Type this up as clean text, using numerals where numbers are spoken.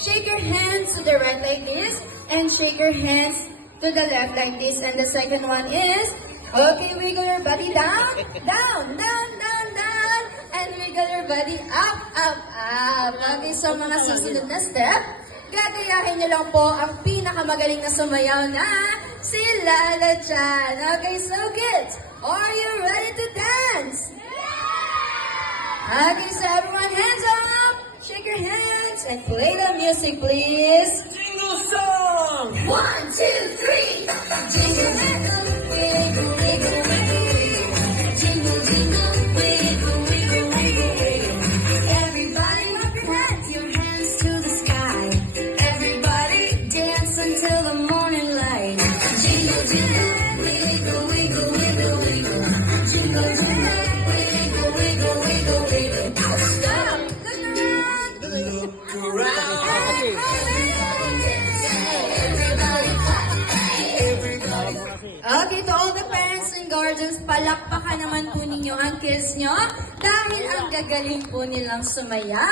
shake your hands to the right like this, and shake your hands to the left like this. And the second one is, okay, wiggle your body down, down, down, down, down, and wiggle your body up, up, up. Okay, so mga susunod na step, gagayahin nyo lang po ang pinakamagaling na sumayaw na si Lala Chan. Okay, so kids, are you ready to dance? Okay, so everyone hands up, shake your hands, and play the music, please. Jingle song! 1, 2, 3. Jingle, jingle, wiggle, wiggle, wiggle. Jingle, jingle, wiggle, wiggle, wiggle, wiggle. Everybody clap your hands to the sky. Everybody dance until the morning light. Jingle, jingle, wiggle, wiggle, wiggle, wiggle. Jingle, jingle, wiggle, wiggle, wiggle, wiggle. Stop! Look around! Okay, to all the parents and guardians, palakpakan naman po ninyo ang kids nyo dahil ang gagaling po nilang sumaya.